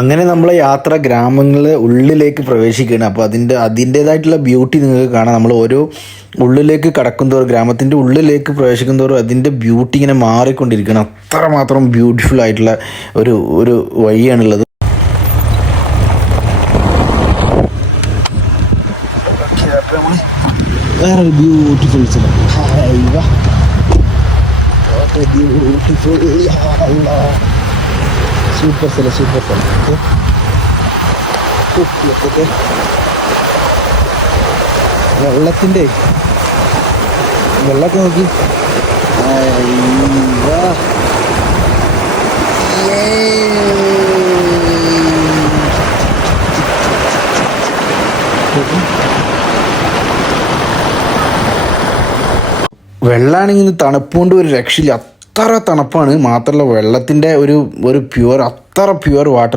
അങ്ങനെ നമ്മളെ യാത്ര ഗ്രാമങ്ങളിലെ ഉള്ളിലേക്ക് പ്രവേശിക്കുകയാണ്. അപ്പോൾ അതിൻ്റേതായിട്ടുള്ള ബ്യൂട്ടി നിങ്ങൾക്ക് കാണാം. നമ്മൾ ഓരോ ഉള്ളിലേക്ക് കടക്കുന്തോറും, ഗ്രാമത്തിൻ്റെ ഉള്ളിലേക്ക് പ്രവേശിക്കുന്തോറും അതിൻ്റെ ബ്യൂട്ടി ഇങ്ങനെ മാറിക്കൊണ്ടിരിക്കണം. അത്രമാത്രം ബ്യൂട്ടിഫുൾ ആയിട്ടുള്ള ഒരു ഒരു വഴിയാണുള്ളത്. വേറൊരു ബ്യൂട്ടിഫുൾ സ്ഥലം. ബ്യൂട്ടിഫുൾ, സൂപ്പർ സ്ഥലം, സൂപ്പർ സ്ഥലം. വെള്ളമൊക്കെ നോക്കി. വെള്ളമാണെങ്കിൽ തണുപ്പ് കൊണ്ട് ഒരു രക്ഷയില്ല, അത്ര തണുപ്പാണ്. മാത്രമല്ല വെള്ളത്തിൻ്റെ ഒരു പ്യുവർ, അത്ര പ്യുവർ വാട്ടർ